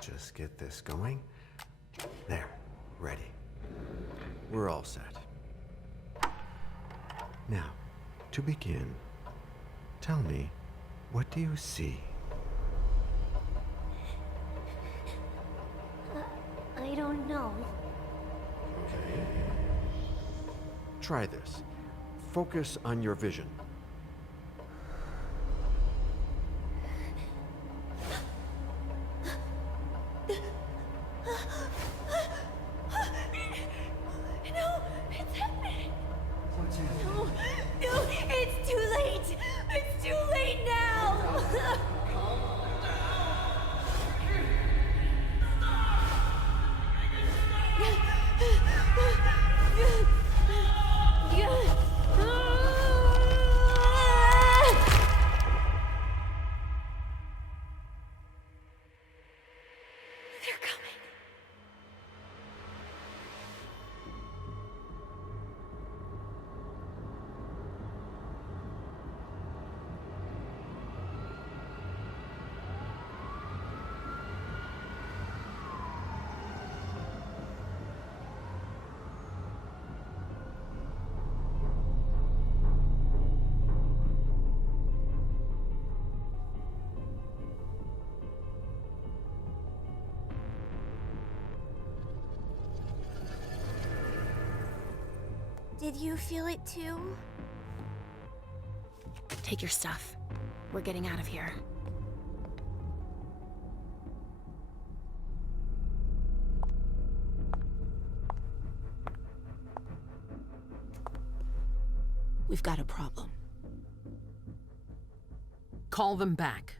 just get this going. There, ready. We're all set. Now, to begin, tell me, what do you see? I don't know. Okay. Try this. Focus on your vision. No, it's happening. What's happening? No, it's too late. It's too late now. They're coming. Did you feel it too? Take your stuff. We're getting out of here. We've got a problem. Call them back.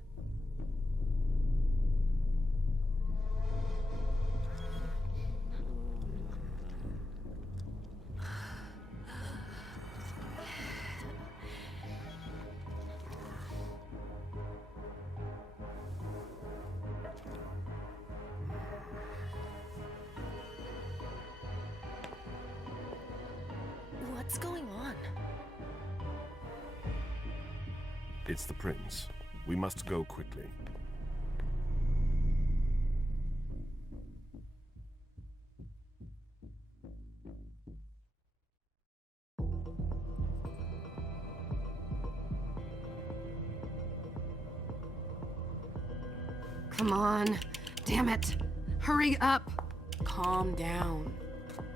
What's going on? It's the prince. We must go quickly. Come on. Damn it. Hurry up. Calm down.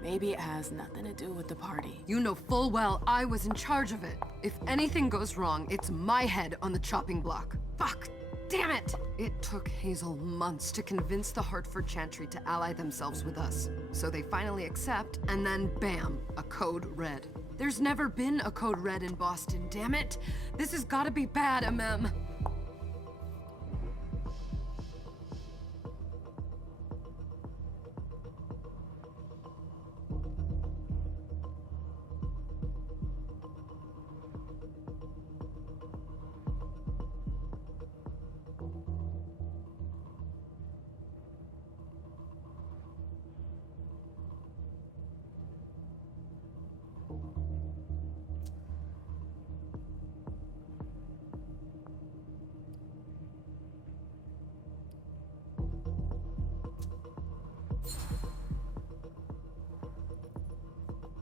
Maybe it has nothing to do with the party. You know full well I was in charge of it. If anything goes wrong, it's my head on the chopping block. Fuck! Damn it! It took Hazel months to convince the Hartford Chantry to ally themselves with us. So they finally accept, and then bam, a code red. There's never been a code red in Boston, damn it! This has gotta be bad, MM.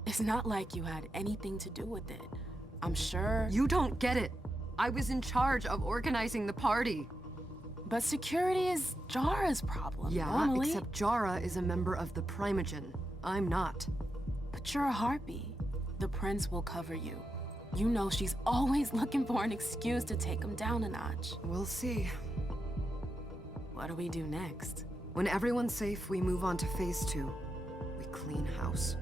It's not like you had anything to do with it. I'm sure. You don't get it. I was in charge of organizing the party. But security is Jara's problem. Yeah, normally. except Jara is a member of the Primogen. I'm not. But you're a harpy. The prince will cover you. You know she's always looking for an excuse to take him down a notch. We'll see. What do we do next? When everyone's safe, we move on to phase 2. We clean house.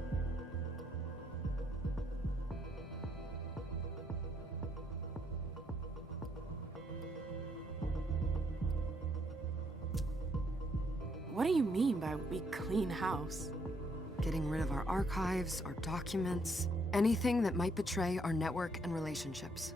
What do you mean by we clean house? Getting rid of our archives, our documents, anything that might betray our network and relationships.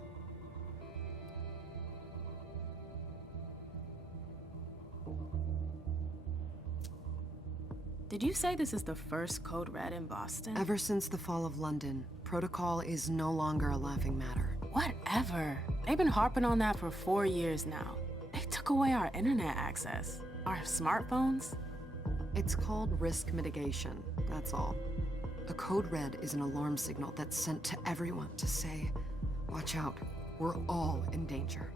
Did you say this is the first code red in Boston? Ever since the fall of London, protocol is no longer a laughing matter. Whatever. They've been harping on that for 4 years now. They took away our internet access. Our smartphones? It's called risk mitigation, that's all. A code red is an alarm signal that's sent to everyone to say, watch out, we're all in danger.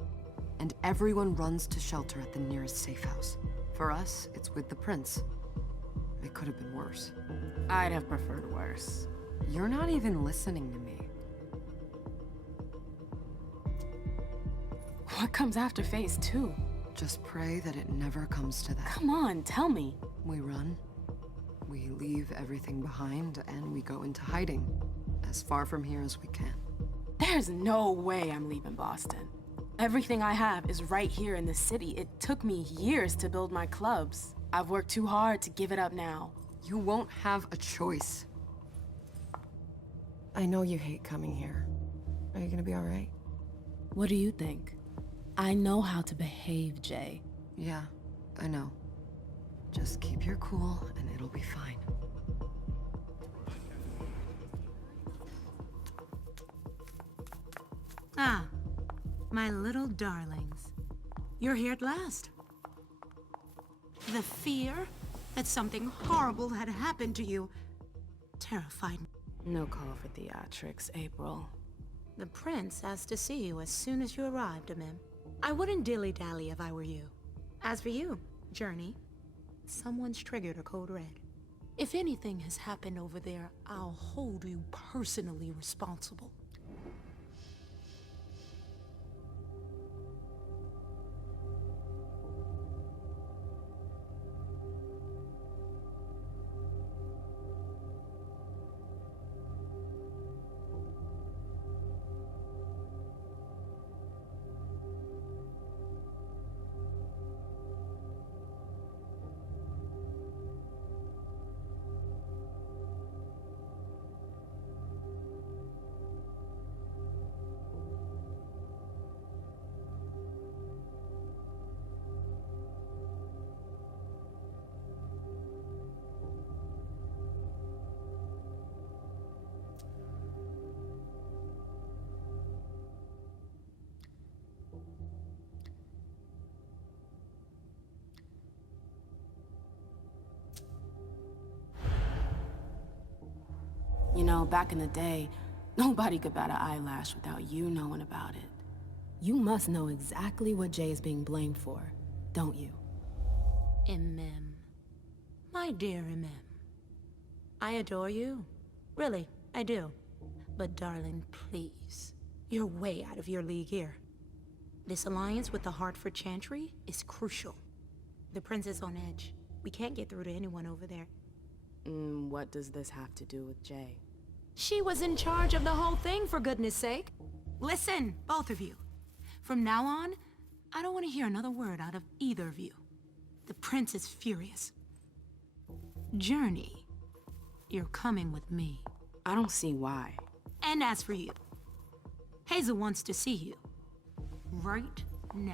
And everyone runs to shelter at the nearest safe house. For us, it's with the prince. It could have been worse. I'd have preferred worse. You're not even listening to me. What comes after phase 2? Just pray that it never comes to that. Come on, tell me. We run, we leave everything behind, and we go into hiding. As far from here as we can. There's no way I'm leaving Boston. Everything I have is right here in the city. It took me years to build my clubs. I've worked too hard to give it up now. You won't have a choice. I know you hate coming here. Are you gonna be all right? What do you think? I know how to behave, Jay. Yeah, I know. Just keep your cool and it'll be fine. Ah, my little darlings. You're here at last. The fear that something horrible had happened to you terrified me. No call for theatrics, April. The prince asked to see you as soon as you arrived, Amim. I wouldn't dilly-dally if I were you. As for you, Journey, someone's triggered a code red. If anything has happened over there, I'll hold you personally responsible. You know, back in the day, nobody could bat an eyelash without you knowing about it. You must know exactly what Jay is being blamed for, don't you? Amim. My dear Amim. I adore you. Really, I do. But darling, please. You're way out of your league here. This alliance with the Hartford Chantry is crucial. The prince is on edge. We can't get through to anyone over there. What does this have to do with Jay? She was in charge of the whole thing, for goodness sake. Listen, both of you. From now on, I don't want to hear another word out of either of you. The prince is furious. Journey, you're coming with me. I don't see why. And as for you, Hazel wants to see you. Right now.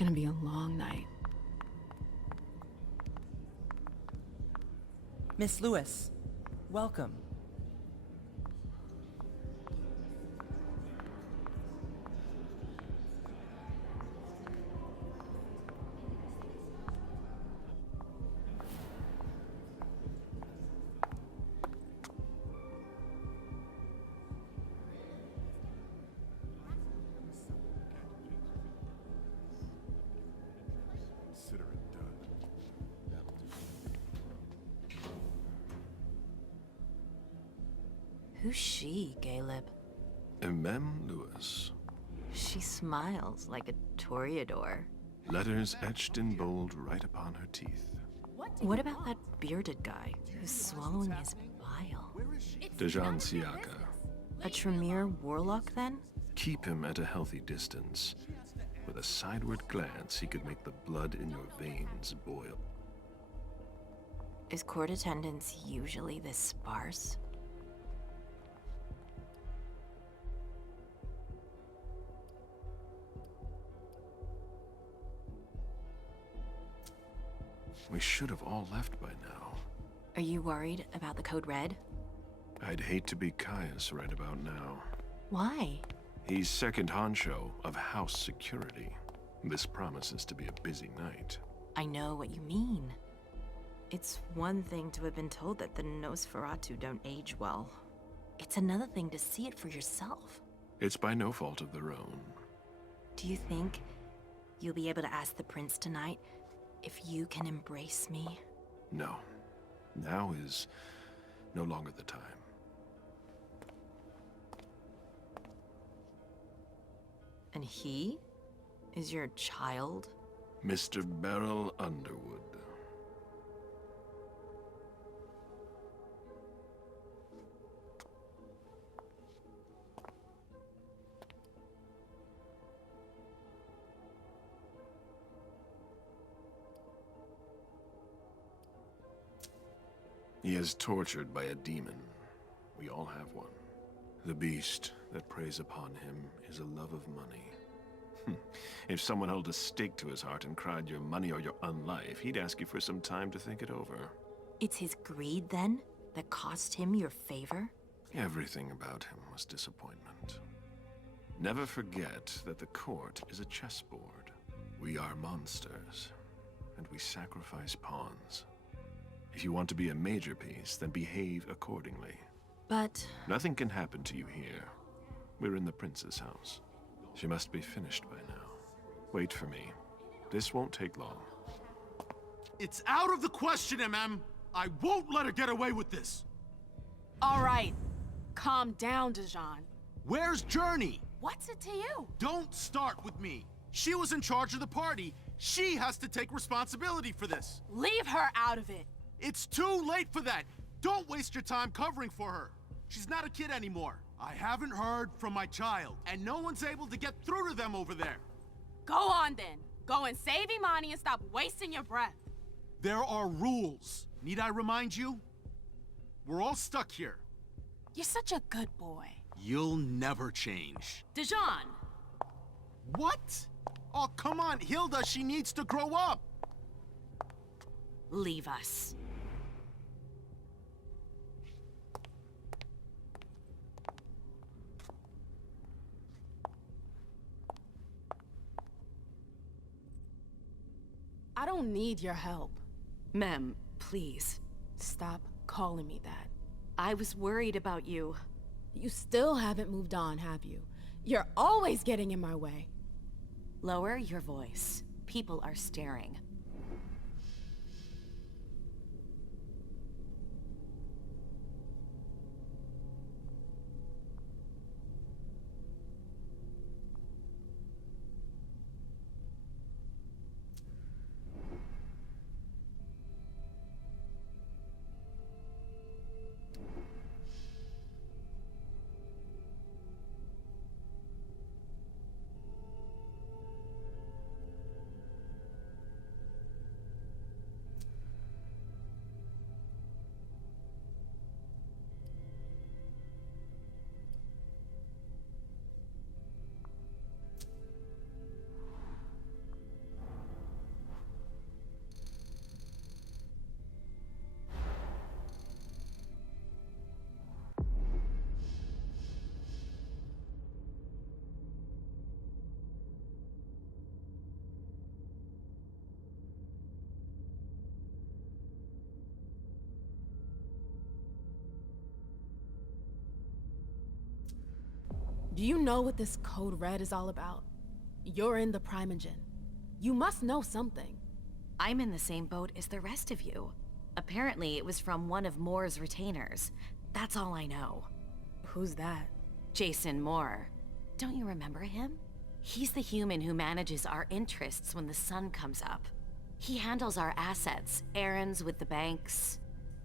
gonna be a long night. Miss Lewis, welcome. Consider it done. That'll do. Who's she, Caleb? Mem Lewis. She smiles like a toreador. Letters etched in bold right upon her teeth. What about that bearded guy who's swallowing his bile? Dejan Siaka. A Tremere warlock, then? Keep him at a healthy distance. With a sideward glance, he could make the blood in your veins boil. Is court attendance usually this sparse? We should have all left by now. Are you worried about the Code Red? I'd hate to be Caius right about now. Why? He's second honcho of house security. This promises to be a busy night. I know what you mean. It's one thing to have been told that the Nosferatu don't age well. It's another thing to see it for yourself. It's by no fault of their own. Do you think you'll be able to ask the prince tonight if you can embrace me? No. Now is no longer the time. And he is your child? Mr. Beryl Underwood. He is tortured by a demon. We all have one. The beast that preys upon him is a love of money. If someone held a stake to his heart and cried your money or your unlife, he'd ask you for some time to think it over. It's his greed, then, that cost him your favor? Everything about him was disappointment. Never forget that the court is a chessboard. We are monsters, and we sacrifice pawns. If you want to be a major piece, then behave accordingly. But Nothing can happen to you here. We're in the prince's house. She must be finished by now. Wait for me. This won't take long. It's out of the question, MM! I won't let her get away with this! All right, calm down, Dejan. Where's Journey? What's it to you? Don't start with me. She was in charge of the party. She has to take responsibility for this. Leave her out of it. It's too late for that. Don't waste your time covering for her. She's not a kid anymore. I haven't heard from my child, and no one's able to get through to them over there. Go on then. Go and save Imani and stop wasting your breath. There are rules. Need I remind you? We're all stuck here. You're such a good boy. You'll never change. Dejan! What? Oh, come on, Hilda, she needs to grow up. leave us. I don't need your help. Mem, please. Stop calling me that. I was worried about you. You still haven't moved on, have you? You're always getting in my way. Lower your voice. People are staring. Do you know what this Code Red is all about? You're in the Primogen. You must know something. I'm in the same boat as the rest of you. Apparently, it was from one of Moore's retainers. That's all I know. Who's that? Jason Moore. Don't you remember him? He's the human who manages our interests when the sun comes up. He handles our assets, errands with the banks.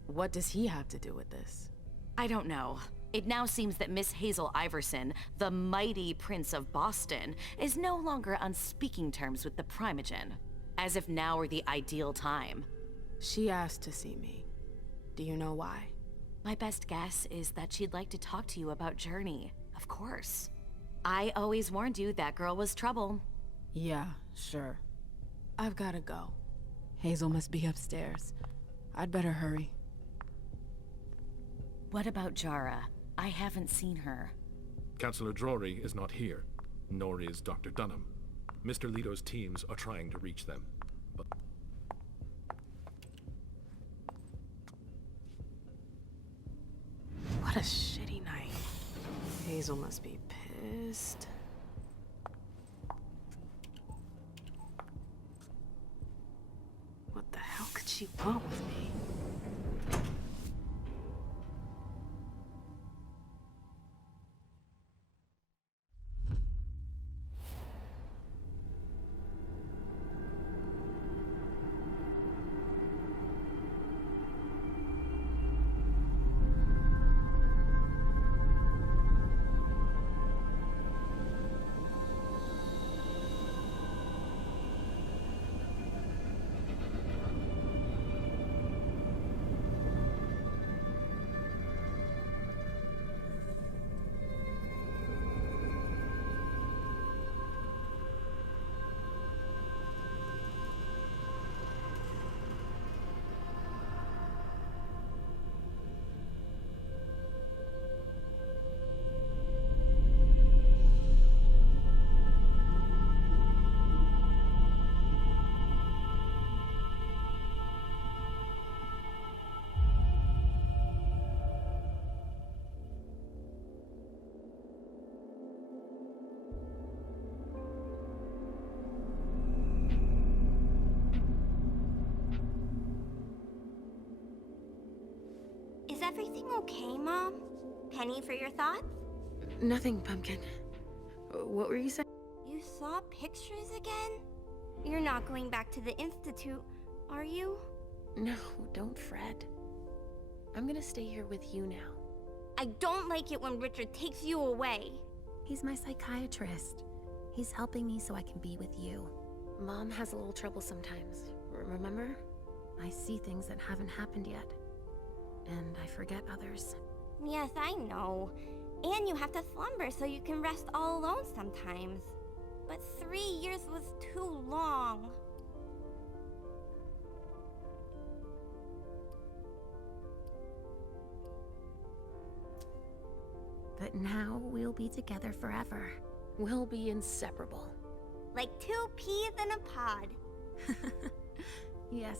What does he have to do with this? I don't know. It now seems that Miss Hazel Iverson, the mighty Prince of Boston, is no longer on speaking terms with the Primogen. As if now were the ideal time. She asked to see me. Do you know why? My best guess is that she'd like to talk to you about Journey, of course. I always warned you that girl was trouble. Yeah, sure. I've gotta go. Hazel must be upstairs. I'd better hurry. What about Jara? I haven't seen her. Councillor Drury is not here, nor is Dr. Dunham. Mr. Leto's teams are trying to reach them, but... What a shitty night. Hazel must be pissed. What the hell could she want with me? Is everything okay, Mom? Penny for your thoughts? Nothing, Pumpkin. What were you saying? You saw pictures again? You're not going back to the Institute, are you? No, don't fret. I'm gonna stay here with you now. I don't like it when Richard takes you away. He's my psychiatrist. He's helping me so I can be with you. Mom has a little trouble sometimes, remember? I see things that haven't happened yet. And I forget others. Yes, I know. And you have to slumber so you can rest all alone sometimes. But 3 years was too long. But now we'll be together forever. We'll be inseparable. Like 2 peas in a pod. Yes,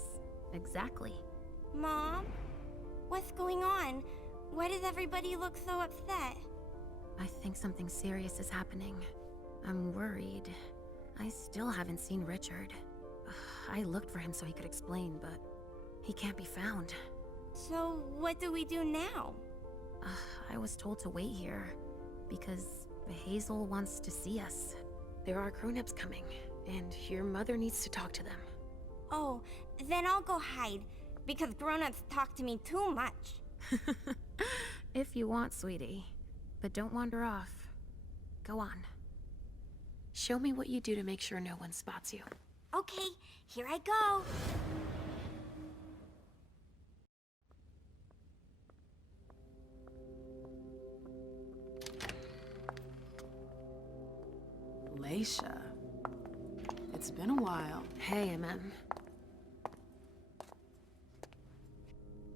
exactly. Mom? What's going on? Why does everybody look so upset? I think something serious is happening. I'm worried. I still haven't seen Richard. I looked for him so he could explain, but he can't be found. So what do we do now? I was told to wait here, because Hazel wants to see us. There are grown-ups coming, and your mother needs to talk to them. Oh, then I'll go hide, because grown-ups talk to me too much. If you want, sweetie. But don't wander off. Go on. Show me what you do to make sure no one spots you. Okay, here I go. Leisha. It's been a while. Hey, MM.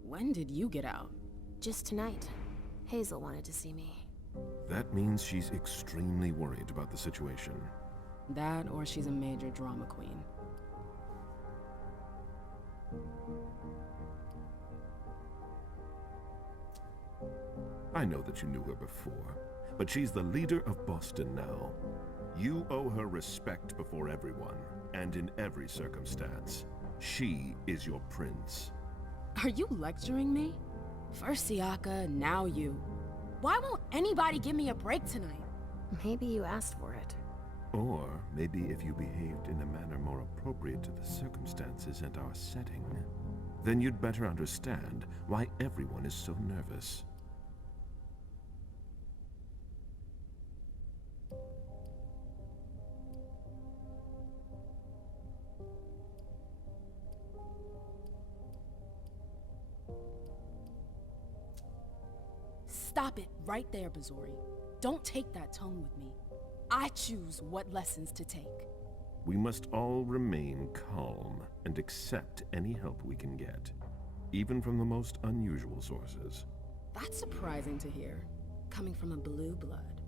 When did you get out? Just tonight. Hazel wanted to see me. That means she's extremely worried about the situation. That, or she's a major drama queen. I know that you knew her before. But she's the leader of Boston now. You owe her respect before everyone, and in every circumstance. She is your prince. Are you lecturing me? First Siaka, now you. Why won't anybody give me a break tonight? Maybe you asked for it. Or maybe if you behaved in a manner more appropriate to the circumstances and our setting, then you'd better understand why everyone is so nervous. Stop it right there, Bazori. Don't take that tone with me. I choose what lessons to take. We must all remain calm and accept any help we can get, even from the most unusual sources. That's surprising to hear, coming from a blue blood.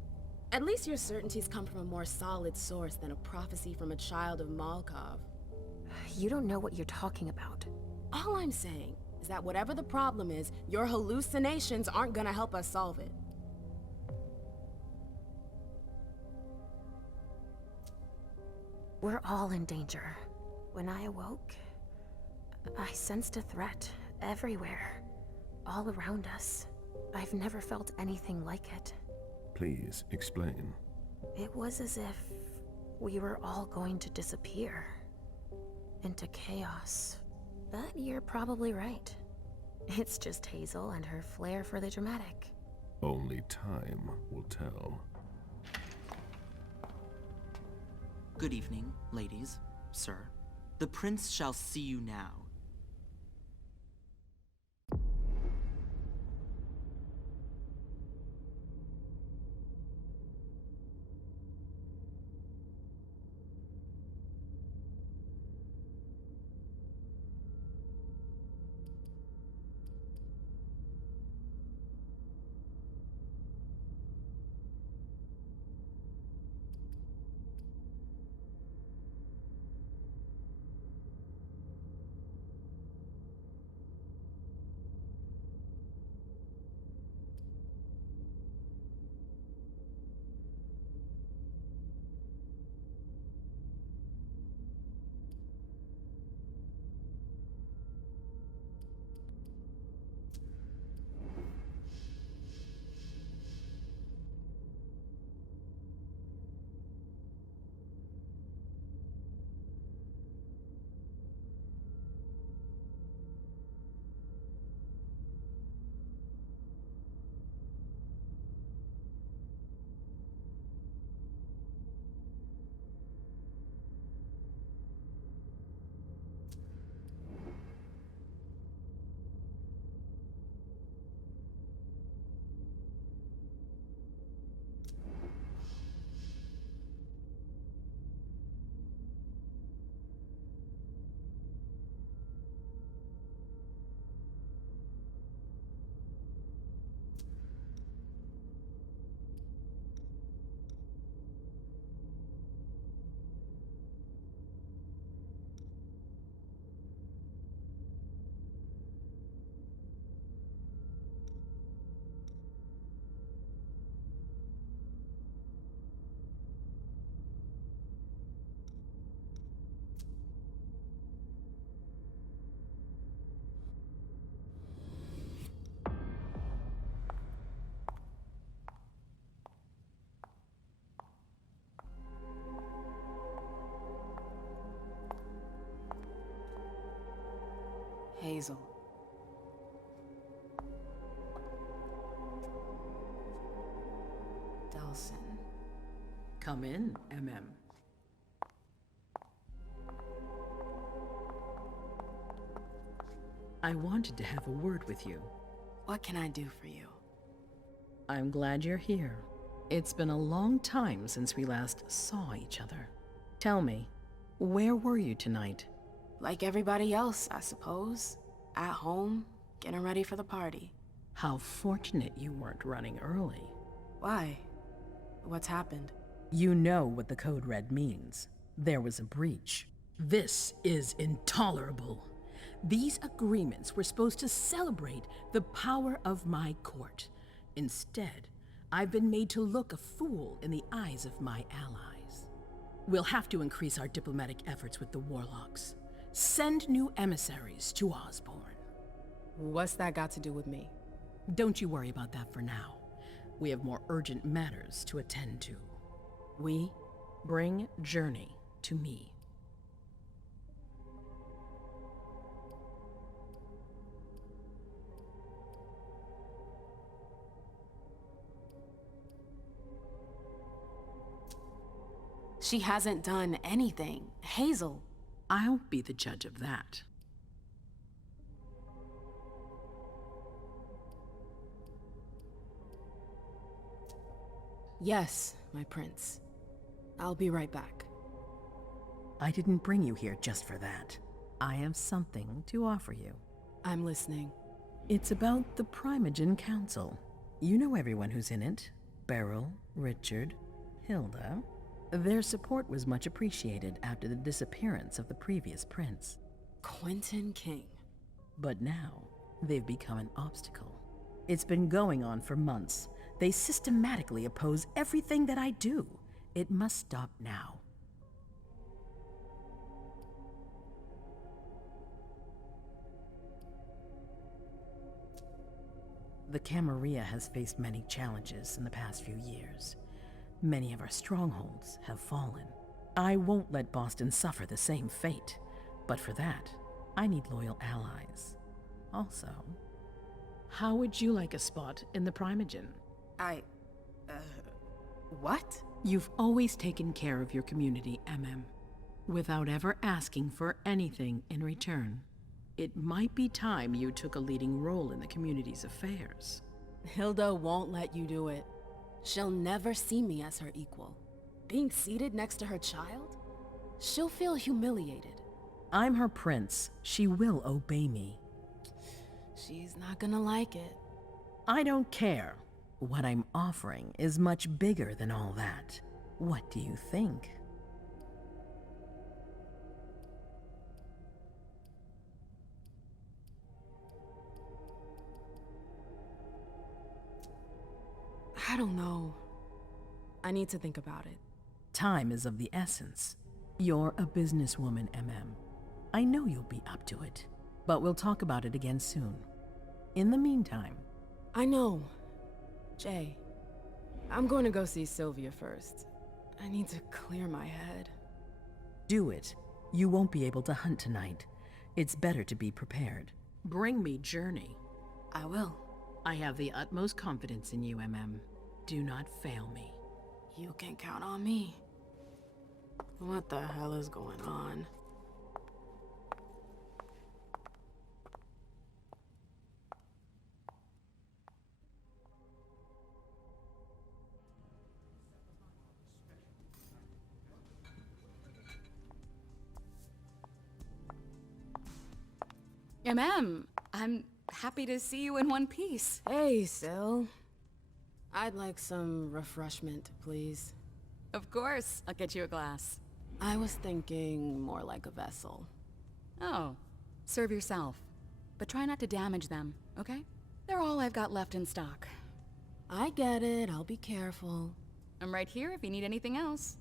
At least your certainties come from a more solid source than a prophecy from a child of Malkov. You don't know what you're talking about. All I'm saying is that whatever the problem is, your hallucinations aren't gonna help us solve it. We're all in danger. When I awoke, I sensed a threat everywhere, all around us. I've never felt anything like it. Please, explain. It was as if we were all going to disappear into chaos. But you're probably right. It's just Hazel and her flair for the dramatic. Only time will tell. Good evening, ladies, sir. The prince shall see you now. Hazel. Delsin. Come in, MM. I wanted to have a word with you. What can I do for you? I'm glad you're here. It's been a long time since we last saw each other. Tell me, where were you tonight? Like everybody else, I suppose. At home, getting ready for the party. How fortunate you weren't running early. Why? What's happened? You know what the Code Red means. There was a breach. This is intolerable. These agreements were supposed to celebrate the power of my court. Instead, I've been made to look a fool in the eyes of my allies. We'll have to increase our diplomatic efforts with the warlocks. Send new emissaries to Osborne. What's that got to do with me? Don't you worry about that for now. We have more urgent matters to attend to. We bring Journey to me. She hasn't done anything. Hazel. I'll be the judge of that. Yes, my prince. I'll be right back. I didn't bring you here just for that. I have something to offer you. I'm listening. It's about the Primogen Council. You know everyone who's in it. Beryl, Richard, Hilda. Their support was much appreciated after the disappearance of the previous prince. Quentin King. But now, they've become an obstacle. It's been going on for months. They systematically oppose everything that I do. It must stop now. The Camarilla has faced many challenges in the past few years. Many of our strongholds have fallen. I won't let Boston suffer the same fate, but for that, I need loyal allies. Also, how would you like a spot in the Primogen? What? You've always taken care of your community, without ever asking for anything in return. It might be time you took a leading role in the community's affairs. Hilda won't let you do it. She'll never see me as her equal. Being seated next to her child? She'll feel humiliated. I'm her prince. She will obey me. She's not gonna like it. I don't care. What I'm offering is much bigger than all that. What do you think? I don't know. I need to think about it. Time is of the essence. You're a businesswoman, I know you'll be up to it, but we'll talk about it again soon. In the meantime... I know. Jay, I'm going to go see Sylvia first. I need to clear my head. Do it. You won't be able to hunt tonight. It's better to be prepared. Bring me Journey. I will. I have the utmost confidence in you, Do not fail me. You can count on me. What the hell is going on? I'm happy to see you in one piece. Hey, Syl. I'd like some refreshment, please. Of course, I'll get you a glass. I was thinking more like a vessel. Oh, serve yourself. But try not to damage them, okay? They're all I've got left in stock. I get it, I'll be careful. I'm right here if you need anything else.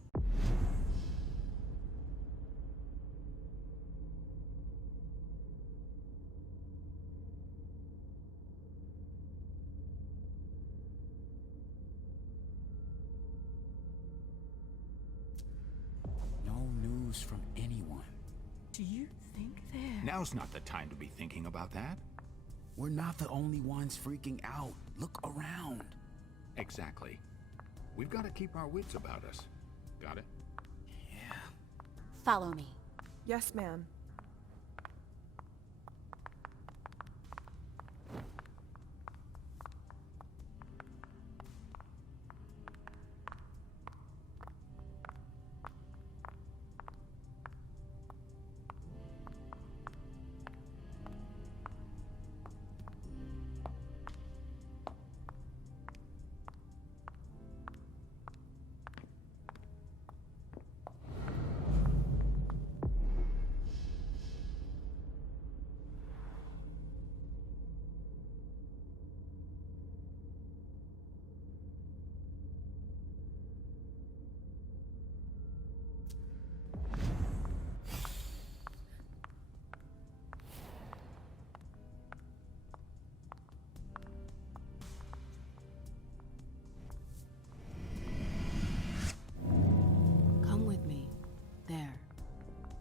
From anyone. Do you think they're... Now's not the time to be thinking about that. We're not the only ones freaking out. Look around. Exactly. We've got to keep our wits about us. Got it? Yeah. Follow me. Yes, ma'am.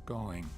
going.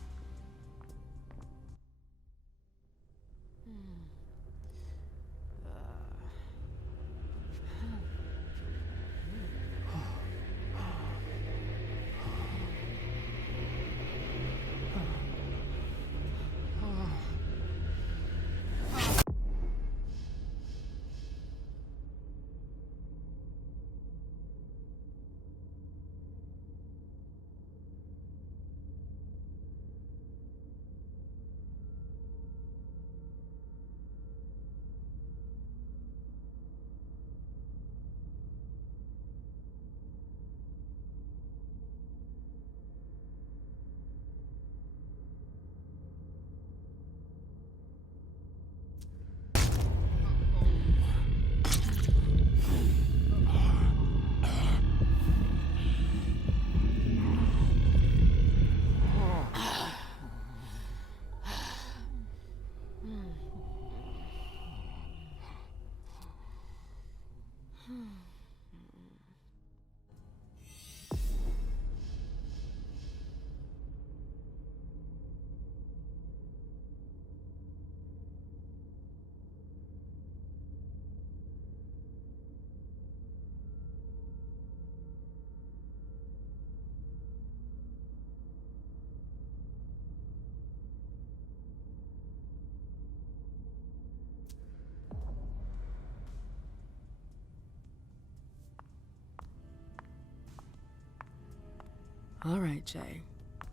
All right, Jay.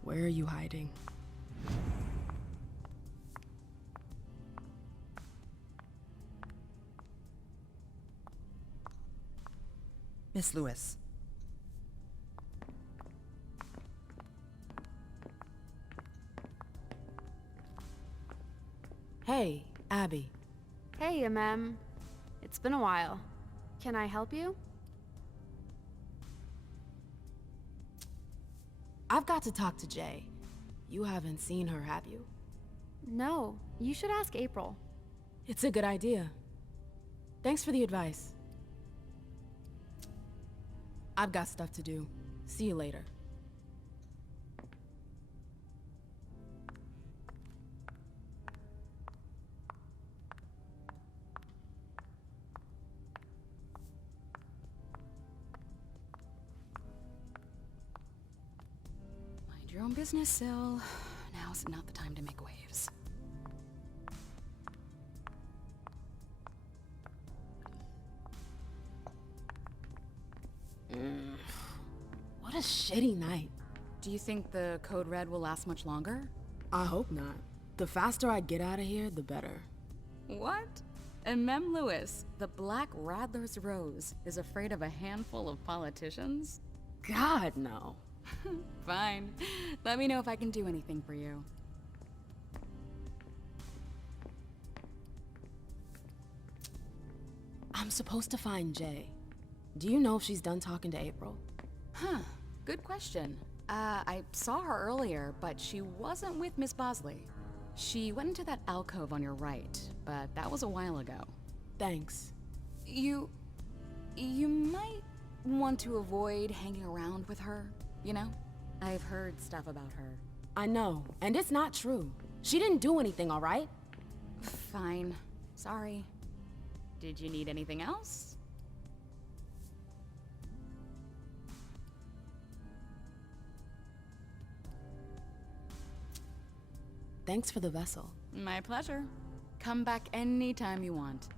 Where are you hiding? Miss Lewis. Hey, Abby. Hey, It's been a while. Can I help you? I've got to talk to Jay. You haven't seen her, have you? No, you should ask April. It's a good idea. Thanks for the advice. I've got stuff to do. See you later. Mind your own business, Syl. Now's not the time to make waves. What a shitty night. Do you think the Code Red will last much longer? I hope not. The faster I get out of here, the better. What? And Mem Lewis, the Black Rattler's Rose, is afraid of a handful of politicians? God, no. Fine. Let me know if I can do anything for you. I'm supposed to find Jay. Do you know if she's done talking to April? Huh. Good question. I saw her earlier, but she wasn't with Miss Bosley. She went into that alcove on your right, but that was a while ago. Thanks. You might want to avoid hanging around with her, you know? I've heard stuff about her. I know, and it's not true. She didn't do anything, all right? Fine. Sorry. Did you need anything else? Thanks for the vessel. My pleasure. Come back anytime you want.